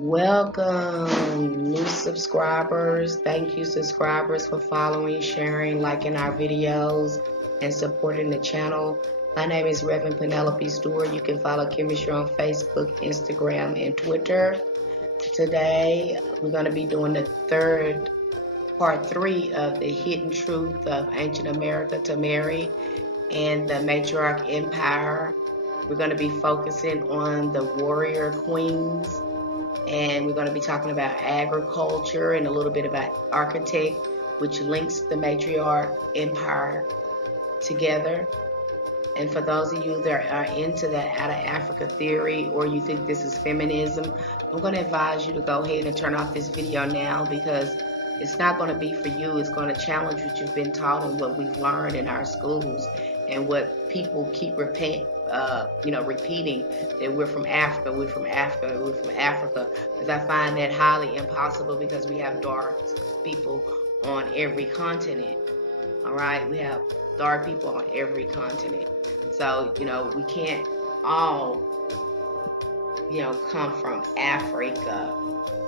Welcome, new subscribers. Thank you, subscribers, for following, sharing, liking our videos, and supporting the channel. My name is Reverend Penelope Stewart. You can follow Chemistry on Facebook, Instagram, and Twitter. Today, we're going to be doing the part 3 of the hidden truth of ancient America to Mary and the Matriarch Empire. We're going to be focusing on the warrior queens, and we're going to be talking about agriculture and a little bit about architect, which links the Matriarch Empire together. And for those of you that are into that out of Africa theory, or you think this is feminism, I'm going to advise you to go ahead and turn off this video now, because it's not going to be for you. It's going to challenge what you've been taught and what we've learned in our schools, and what people keep repeating, that we're from Africa, we're from Africa, we're from Africa. Because I find that highly impossible, because we have dark people on every continent. All right, we have dark people on every continent. So, we can't all, come from Africa.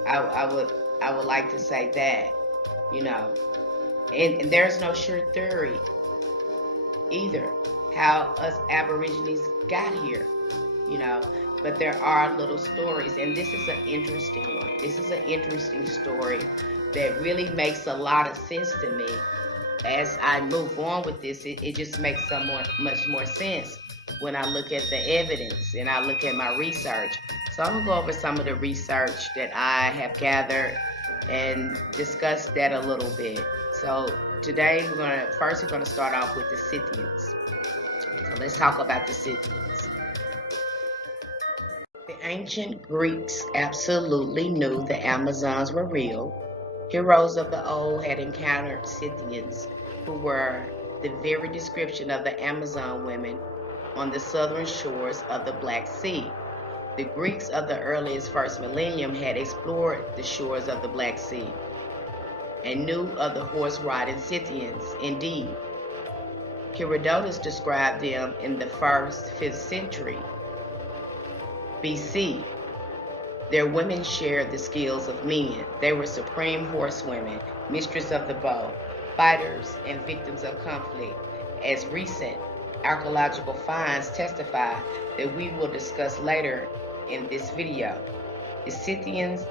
I would like to say that, and there's no sure theory either how us Aborigines got here, but there are little stories, and this is an interesting one. This is an interesting story that really makes a lot of sense to me. As I move on with this, it just makes much more sense when I look at the evidence and I look at my research. So I'm gonna go over some of the research that I have gathered and discuss that a little bit. So today we're gonna start off with the Scythians. So let's talk about the Scythians. The ancient Greeks absolutely knew the Amazons were real. Heroes of the old had encountered Scythians, who were the very description of the Amazon women on the southern shores of the Black Sea. The Greeks of the earliest first millennium had explored the shores of the Black Sea and knew of the horse-riding Scythians. Indeed, Herodotus described them in the 5th century BC. Their women shared the skills of men. They were supreme horsewomen, mistress of the bow, fighters, and victims of conflict, as recent archaeological finds testify that we will discuss later in this video. The Scythians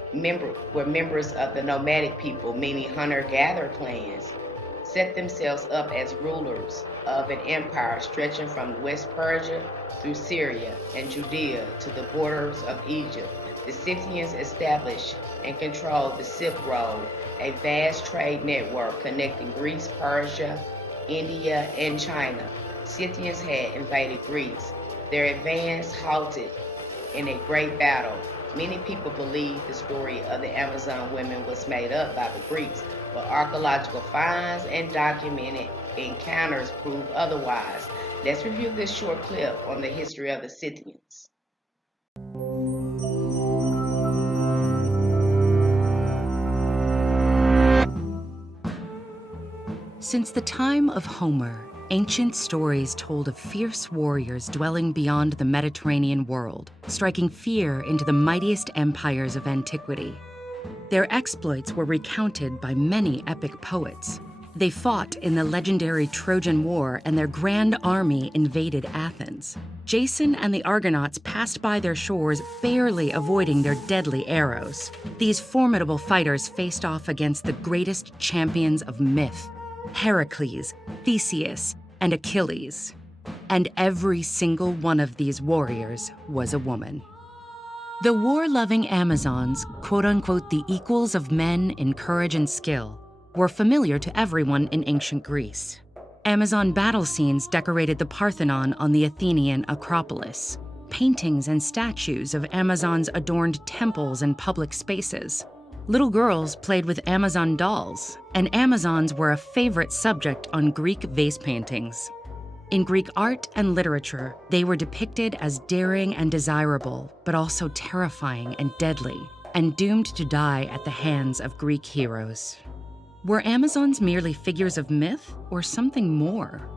were members of the nomadic people, meaning hunter-gatherer clans, set themselves up as rulers of an empire stretching from West Persia through Syria and Judea to the borders of Egypt. The Scythians established and controlled the Silk Road, a vast trade network connecting Greece, Persia, India, and China. Scythians had invaded Greece. Their advance halted in a great battle. Many people believe the story of the Amazon women was made up by the Greeks, but archaeological finds and documented encounters prove otherwise. Let's review this short clip on the history of the Scythians. Since the time of Homer, ancient stories told of fierce warriors dwelling beyond the Mediterranean world, striking fear into the mightiest empires of antiquity. Their exploits were recounted by many epic poets. They fought in the legendary Trojan War, and their grand army invaded Athens. Jason and the Argonauts passed by their shores, barely avoiding their deadly arrows. These formidable fighters faced off against the greatest champions of myth: Heracles, Theseus, and Achilles. And every single one of these warriors was a woman. The war-loving Amazons, quote-unquote the equals of men in courage and skill, were familiar to everyone in ancient Greece. Amazon battle scenes decorated the Parthenon on the Athenian Acropolis. Paintings and statues of Amazons adorned temples and public spaces. Little girls played with Amazon dolls, and Amazons were a favorite subject on Greek vase paintings. In Greek art and literature, they were depicted as daring and desirable, but also terrifying and deadly, and doomed to die at the hands of Greek heroes. Were Amazons merely figures of myth, or something more?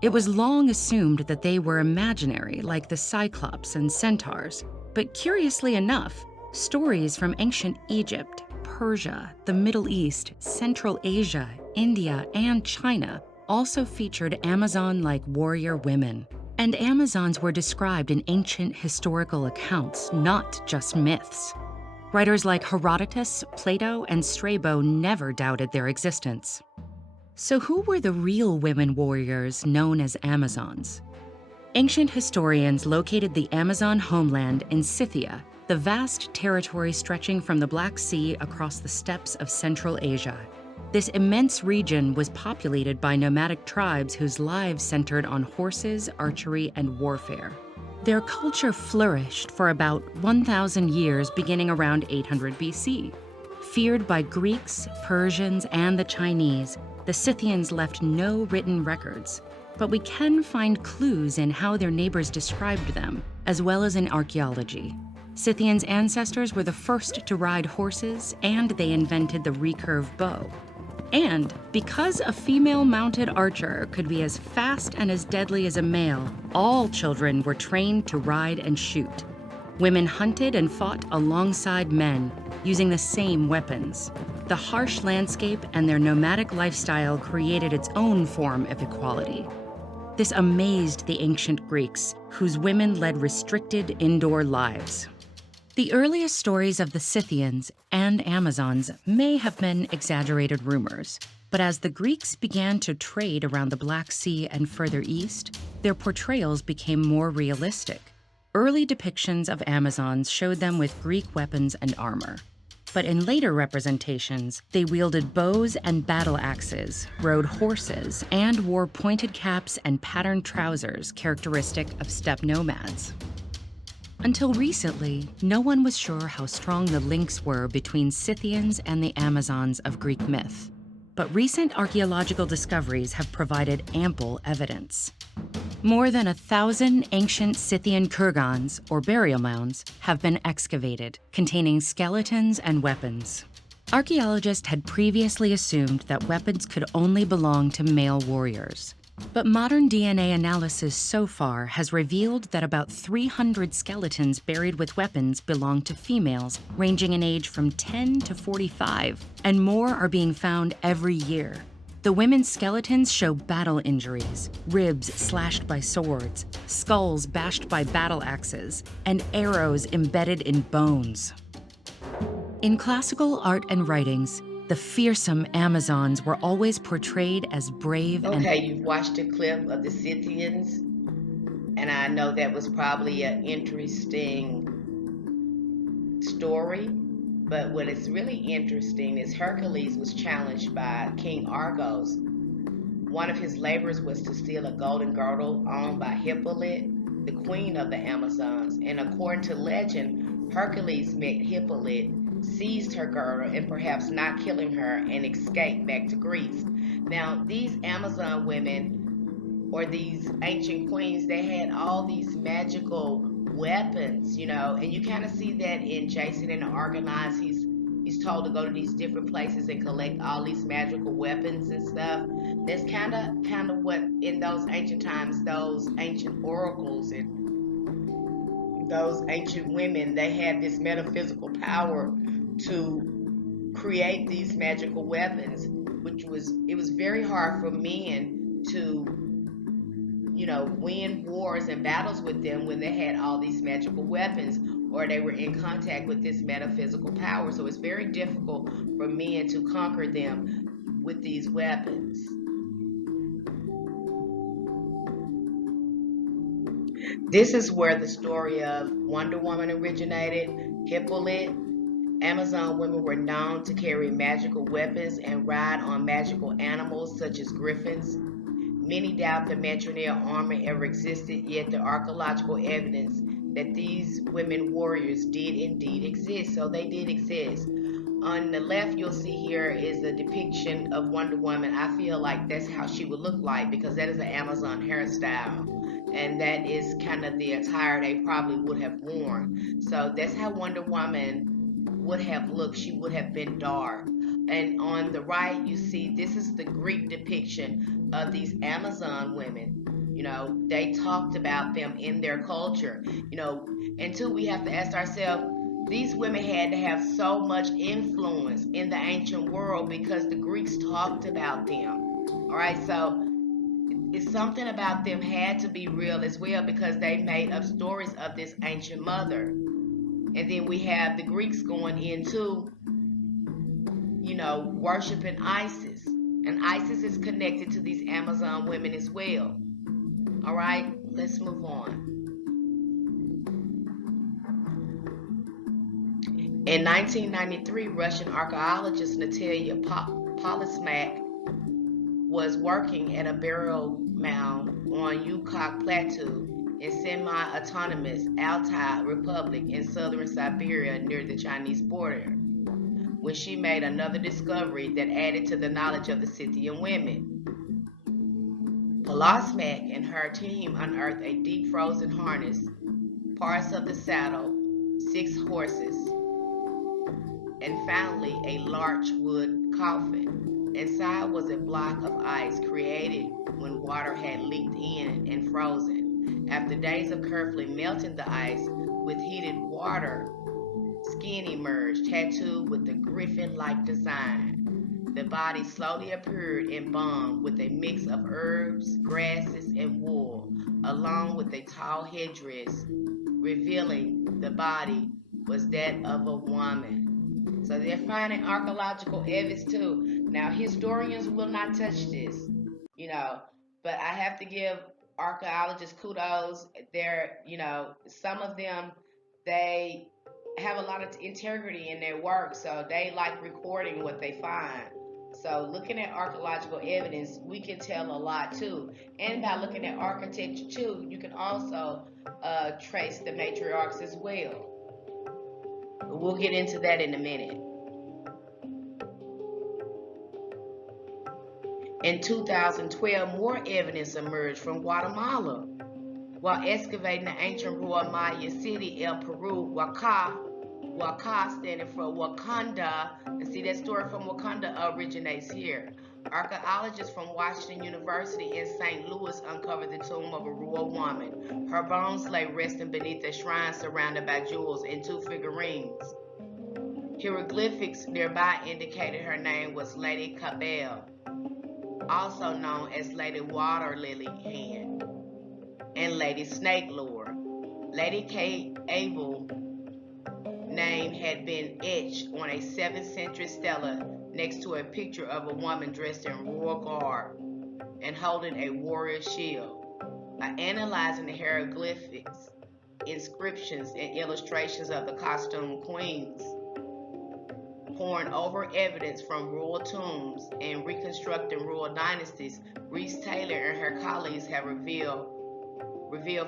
It was long assumed that they were imaginary, like the Cyclops and centaurs, but curiously enough, Stories from ancient Egypt, Persia, the Middle East, Central Asia, India, and China also featured Amazon like warrior women. And Amazons were described in ancient historical accounts, not just myths. Writers like Herodotus, Plato, and Strabo never doubted their existence. So, who were the real women warriors known as Amazons? Ancient historians located the Amazon homeland in Scythia, the vast territory stretching from the Black Sea across the steppes of Central Asia. This immense region was populated by nomadic tribes whose lives centered on horses, archery, and warfare. Their culture flourished for about 1,000 years beginning around 800 BC. Feared by Greeks, Persians, and the Chinese, the Scythians left no written records, but we can find clues in how their neighbors described them, as well as in archaeology. Scythians' ancestors were the first to ride horses, and they invented the recurve bow. And because a female mounted archer could be as fast and as deadly as a male, all children were trained to ride and shoot. Women hunted and fought alongside men, using the same weapons. The harsh landscape and their nomadic lifestyle created its own form of equality. This amazed the ancient Greeks, whose women led restricted indoor lives. The earliest stories of the Scythians and Amazons may have been exaggerated rumors, but as the Greeks began to trade around the Black Sea and further east, their portrayals became more realistic. Early depictions of Amazons showed them with Greek weapons and armor. But in later representations, they wielded bows and battle axes, rode horses, and wore pointed caps and patterned trousers characteristic of steppe nomads. Until recently, no one was sure how strong the links were between Scythians and the Amazons of Greek myth. But recent archaeological discoveries have provided ample evidence. More than 1,000 ancient Scythian kurgans, or burial mounds, have been excavated, containing skeletons and weapons. Archaeologists had previously assumed that weapons could only belong to male warriors. But modern DNA analysis so far has revealed that about 300 skeletons buried with weapons belong to females, ranging in age from 10 to 45, and more are being found every year. The women's skeletons show battle injuries, ribs slashed by swords, skulls bashed by battle axes, and arrows embedded in bones. In classical art and writings, the fearsome Amazons were always portrayed as brave and... Okay, you've watched a clip of the Scythians, and I know that was probably an interesting story, but what is really interesting is Hercules was challenged by King Argos. One of his labors was to steal a golden girdle owned by Hippolyte, the queen of the Amazons, and according to legend, Hercules met Hippolyte, seized her girdle, and perhaps not killing her, and escaped back to Greece. Now, these Amazon women, or these ancient queens, they had all these magical weapons, and you kind of see that in Jason and the Argonauts. He's told to go to these different places and collect all these magical weapons and stuff. That's kind of what in those ancient times, those ancient oracles and those ancient women, they had this metaphysical power to create these magical weapons, it was very hard for men to win wars and battles with them when they had all these magical weapons or they were in contact with this metaphysical power. So it's very difficult for men to conquer them with these weapons. This is where the story of Wonder Woman originated. Hippolyte. Amazon women were known to carry magical weapons and ride on magical animals such as griffins. Many doubt the matrilineal armor ever existed, yet the archaeological evidence that these women warriors did indeed exist. So they did exist. On the left, you'll see here is a depiction of Wonder Woman. I feel like that's how she would look like because that is an Amazon hairstyle. And that is kind of the attire they probably would have worn. So that's how Wonder Woman would have looked. She would have been dark. And on the right, you see this is the Greek depiction of these Amazon women. They talked about them in their culture. Until we have to ask ourselves, These women had to have so much influence in the ancient world because the Greeks talked about them. All right, so it's something about them had to be real as well because they made up stories of this ancient mother. And then we have the Greeks going into, worshiping Isis. And Isis is connected to these Amazon women as well. All right, let's move on. In 1993, Russian archaeologist Natalia Polismak was working at a burial mound on Yukok Plateau in semi-autonomous Altai Republic in southern Siberia near the Chinese border when she made another discovery that added to the knowledge of the Scythian women. Polismak and her team unearthed a deep frozen harness, parts of the saddle, 6 horses, and finally a larch wood coffin. Inside was a block of ice created when water had leaked in and frozen. After days of carefully melting the ice with heated water, skin emerged, tattooed with a griffin-like design. The body slowly appeared embalmed with a mix of herbs, grasses, and wool, along with a tall headdress, revealing the body was that of a woman. So they're finding archaeological evidence too. Now, historians will not touch this, you know, but I have to give archaeologists kudos. Some of them, they have a lot of integrity in their work, so they like recording what they find. So, looking at archaeological evidence, we can tell a lot too. And by looking at architecture too, you can also trace the matriarchs as well. We'll get into that in a minute. In 2012, more evidence emerged from Guatemala. While excavating the ancient royal Maya city, El Peru, Waka standing for Wakanda, and see that story from Wakanda originates here. Archaeologists from Washington University in St. Louis uncovered the tomb of a royal woman. Her bones lay resting beneath a shrine surrounded by jewels and 2 figurines. Hieroglyphics nearby indicated her name was Lady Cabell, also known as Lady Water Lily Hand and Lady Snake Lure. Lady K. Abel name had been etched on a 7th century stela next to a picture of a woman dressed in royal garb and holding a warrior shield. By analyzing the hieroglyphics, inscriptions, and illustrations of the costumed queens, poring over evidence from royal tombs and reconstructing royal dynasties, Reese Taylor and her colleagues have revealed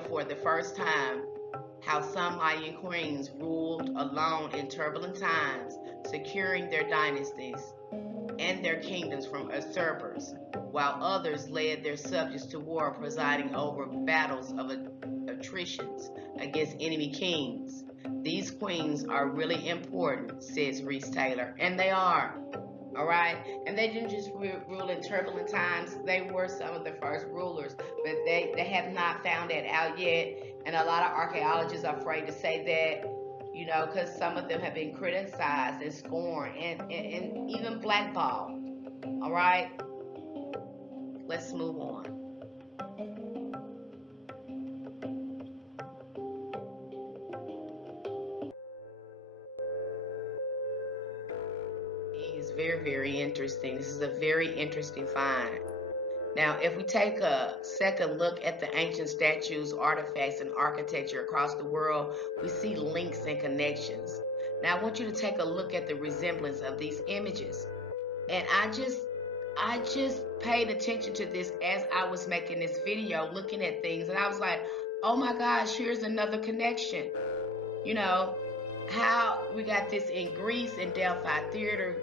for the first time how some Mayan queens ruled alone in turbulent times, securing their dynasties and their kingdoms from usurpers, while others led their subjects to war, presiding over battles of attritions against enemy kings. These queens are really important, says Reese Taylor, and they are. All right, and they didn't just rule in turbulent times. They were some of the first rulers, but they have not found that out yet. And a lot of archaeologists are afraid to say that, because some of them have been criticized and scorned and even blackballed. All right, let's move on. It's very, very interesting. This is a very interesting find. Now, if we take a second look at the ancient statues, artifacts, and architecture across the world, we see links and connections. Now, I want you to take a look at the resemblance of these images. And I just paid attention to this as I was making this video, looking at things, and I was like, oh my gosh, here's another connection. How we got this in Greece in Delphi Theater.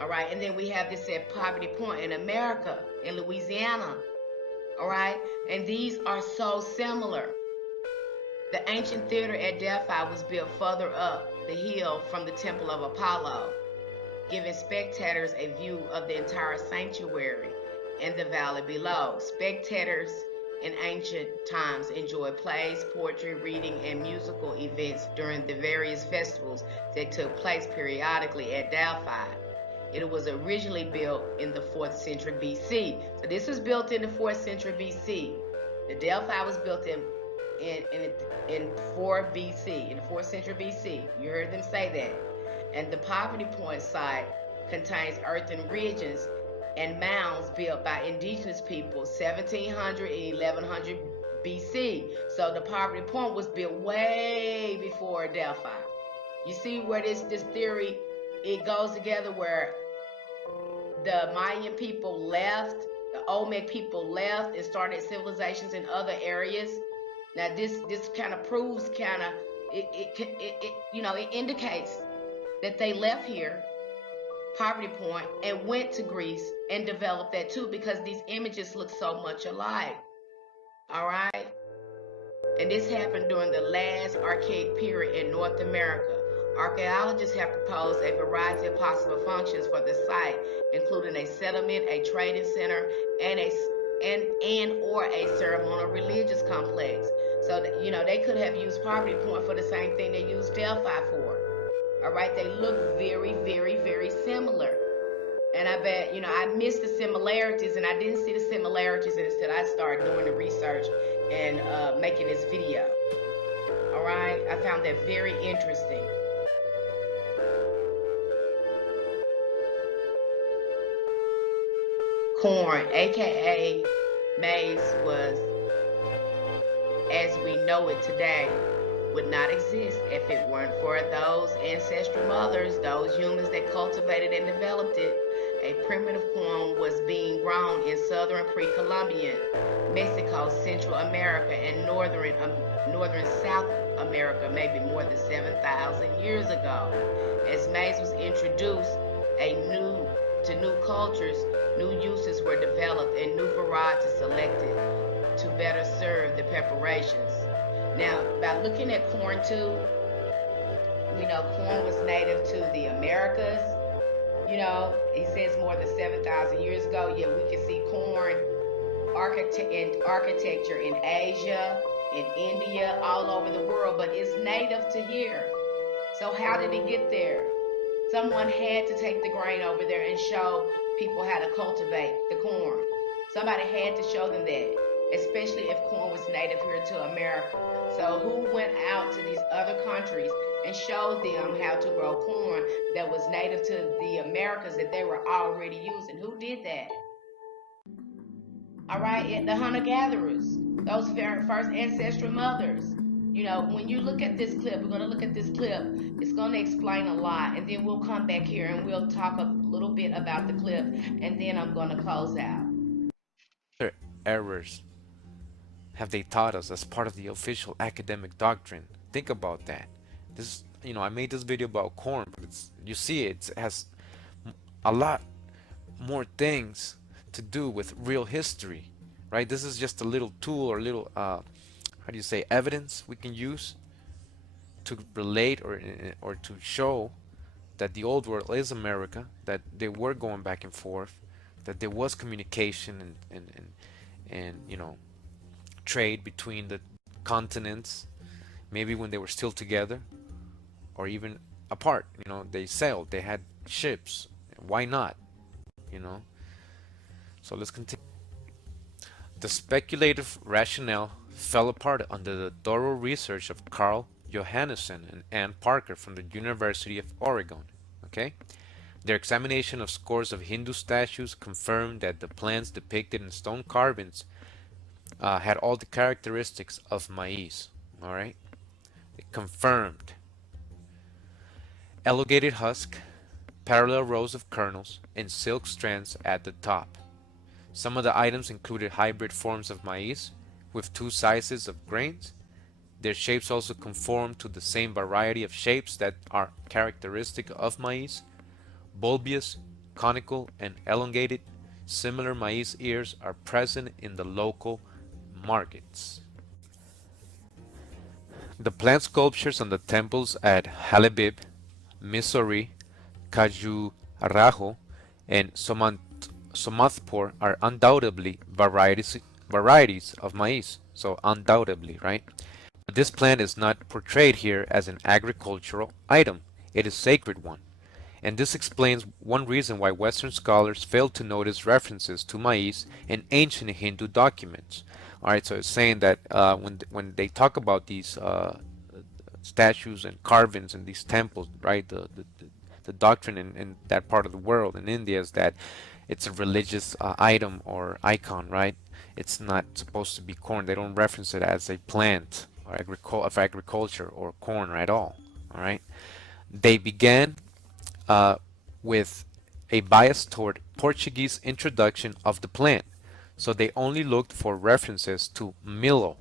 All right, and then we have this at Poverty Point in America, in Louisiana. All right, and these are so similar. The ancient theater at Delphi was built further up the hill from the Temple of Apollo, giving spectators a view of the entire sanctuary and the valley below. Spectators in ancient times enjoyed plays, poetry, reading, and musical events during the various festivals that took place periodically at Delphi. It was originally built in the 4th century BC. So this was built in the 4th century BC. The Delphi was built in 4 BC, in the 4th century BC. You heard them say that. And the Poverty Point site contains earthen ridges and mounds built by indigenous people 1700 and 1100 BC. So the Poverty Point was built way before Delphi. You see where this theory, it goes together, where the Mayan people left, the Olmec people left and started civilizations in other areas. Now this kind of proves it indicates that they left here, Poverty Point, and went to Greece and developed that too, because these images look so much alike. All right. And this happened during the last archaic period in North America. Archaeologists have proposed a variety of possible functions for the site, including a settlement, a trading center, and or a ceremonial religious complex. So that, they could have used Poverty Point for the same thing they used Delphi for. All right, they look very, very, very similar. And I bet, I missed the similarities, and I didn't see the similarities until I started doing the research and making this video. All right, I found that very interesting. Corn, aka maize, was, as we know it today, would not exist if it weren't for those ancestral mothers, those humans that cultivated and developed it. A primitive corn was being grown in southern pre-Columbian Mexico, Central America, and northern South America, maybe more than 7,000 years ago. As maize was introduced to new cultures, new uses were developed and new varieties selected to better serve the preparations. Now, by looking at corn too, we know corn was native to the Americas. He says more than 7,000 years ago, yet we can see corn architecture in Asia, in India, all over the world, but it's native to here. So how did it get there? Someone had to take the grain over there and show people how to cultivate the corn. Somebody had to show them that, especially if corn was native here to America. So who went out to these other countries and showed them how to grow corn that was native to the Americas that they were already using? Who did that? All right, the hunter-gatherers, those first ancestral mothers. When you look at this clip, we're going to look at this clip. It's going to explain a lot, and then we'll come back here and we'll talk a little bit about the clip, and then I'm going to close out. Their errors have they taught us as part of the official academic doctrine? Think about that. This, I made this video about corn, but you see it has a lot more things to do with real history, right? This is just a little tool or little, how do you say, evidence we can use to relate or to show that the old world is America, that they were going back and forth, that there was communication and trade between the continents, maybe when they were still together or even apart. They sailed, they had ships. Why not? So let's continue. The speculative rationale fell apart under the thorough research of Carl Johannessen and Ann Parker from the University of Oregon. Okay? Their examination of scores of Hindu statues confirmed that the plants depicted in stone carvings had all the characteristics of maize. All right? It confirmed. Elongated husk, parallel rows of kernels, and silk strands at the top. Some of the items included hybrid forms of maize with two sizes of grains. Their shapes also conform to the same variety of shapes that are characteristic of maize: bulbous, conical, and elongated. Similar maize ears are present in the local markets. The plant sculptures on the temples at Halebib, Missouri, Khajuraho, and Somathpur are undoubtedly varieties varieties of maize. So undoubtedly, right? But this plant is not portrayed here as an agricultural item. It is a sacred one. And this explains one reason why Western scholars failed to notice references to maize in ancient Hindu documents. All right, so it's saying that when they talk about these statues and carvings in these temples, right, the doctrine in that part of the world in India is that it's a religious item or icon, right? It's not supposed to be corn. They don't reference it as a plant or of agriculture or corn at all. All right. They began uh, with a bias toward Portuguese introduction of the plant, so they only looked for references to Milo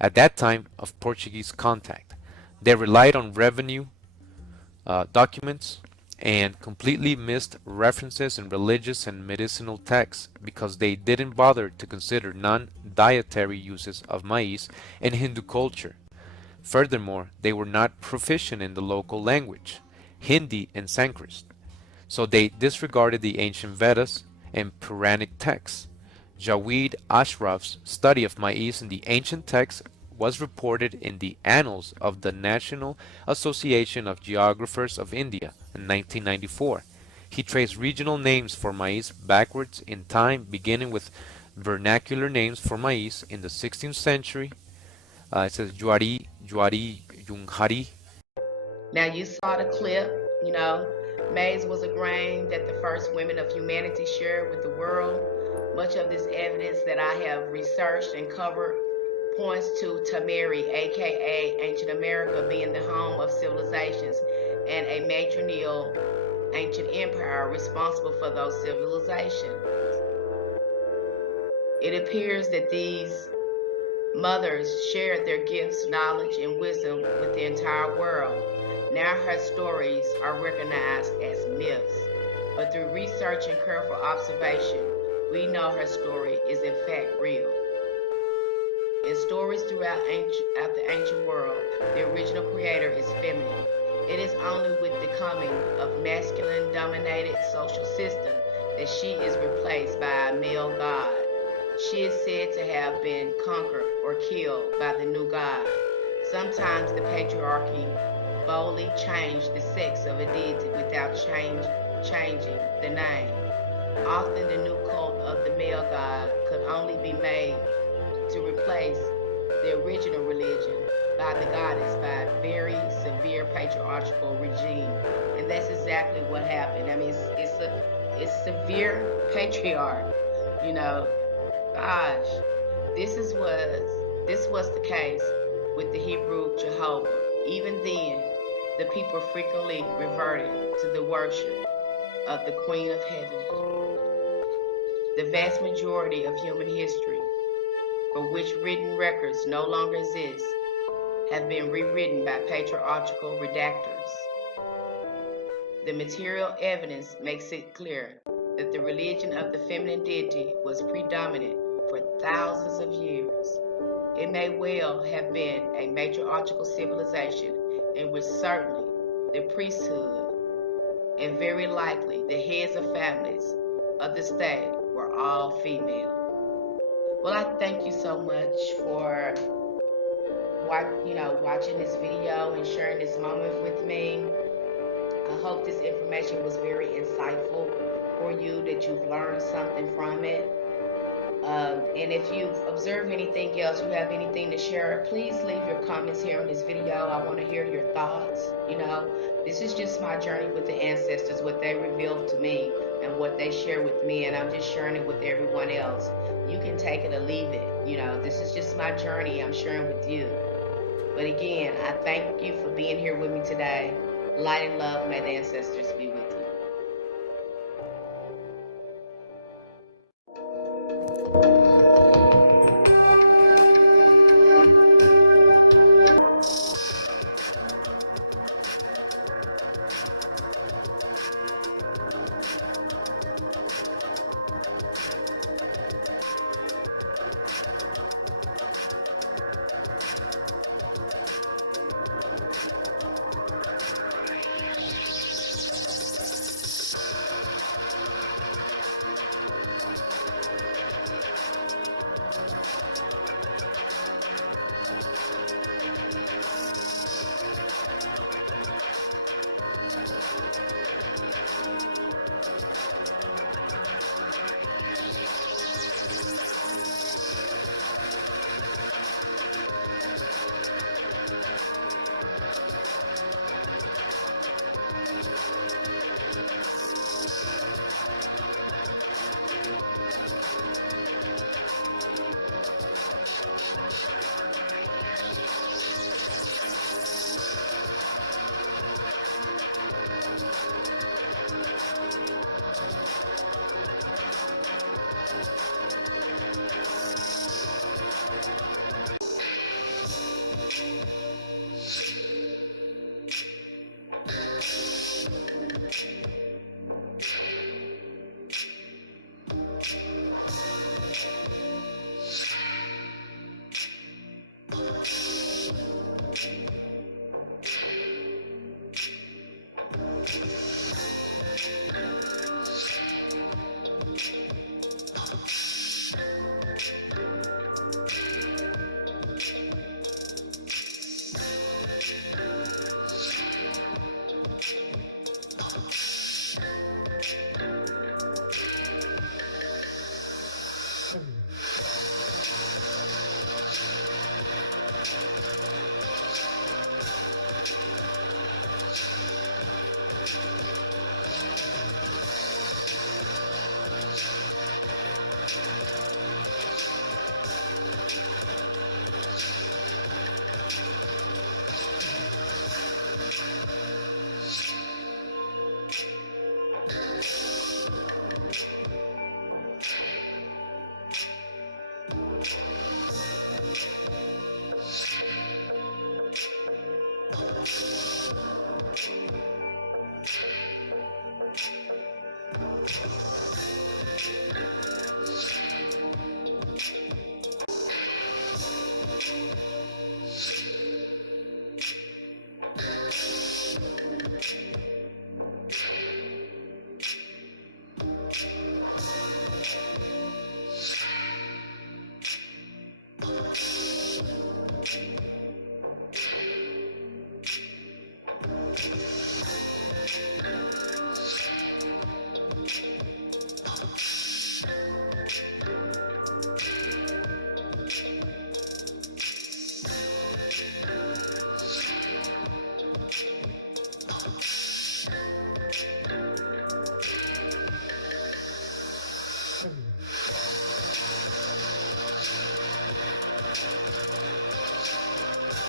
at that time of Portuguese contact. They relied on revenue documents and completely missed references in religious and medicinal texts because they didn't bother to consider non-dietary uses of maize in Hindu culture. Furthermore, they were not proficient in the local language, Hindi and Sanskrit, so they disregarded the ancient Vedas and Puranic texts. Jawed Ashraf's study of maize in the ancient texts was reported in the Annals of the National Association of Geographers of India in 1994. He traced regional names for maize backwards in time, beginning with vernacular names for maize in the 16th century. It says Juari, Juari, Junghari. Now, you saw the clip, you know, maize was a grain that the first women of humanity shared with the world. Much of this evidence that I have researched and covered points to Tamari, aka ancient America, being the home of civilizations and a matrilineal ancient empire responsible for those civilizations. It appears that these mothers shared their gifts, knowledge, and wisdom with the entire world. Now her stories are recognized as myths, but through research and careful observation, we know her story is in fact real. In stories throughout the ancient world, the original creator is feminine. It is only with the coming of masculine-dominated social system that she is replaced by a male god. She is said to have been conquered or killed by the new god. Sometimes the patriarchy boldly changed the sex of a deity without changing the name. Often the new cult of the male god could only be made to replace the original religion by the goddess by a very severe patriarchal regime. And that's exactly what happened. I mean, it's severe patriarch, you know. Gosh, this was the case with the Hebrew Jehovah. Even then, the people frequently reverted to the worship of the Queen of Heaven. The vast majority of human history, for which written records no longer exist, have been rewritten by patriarchal redactors. The material evidence makes it clear that the religion of the feminine deity was predominant for thousands of years. It may well have been a matriarchal civilization in which certainly the priesthood and very likely the heads of families of the state were all female. Well, I thank you so much for watching this video and sharing this moment with me. I hope this information was very insightful for you, that you've learned something from it. And if you've observed anything else, you have anything to share, please leave your comments here in this video. I want to hear your thoughts. This is just my journey with the ancestors, what they revealed to me and what they share with me, and I'm just sharing it with everyone else. You can take it or leave it. This is just my journey I'm sharing with you. But again, I thank you for being here with me today. Light and love, may the ancestors be with you.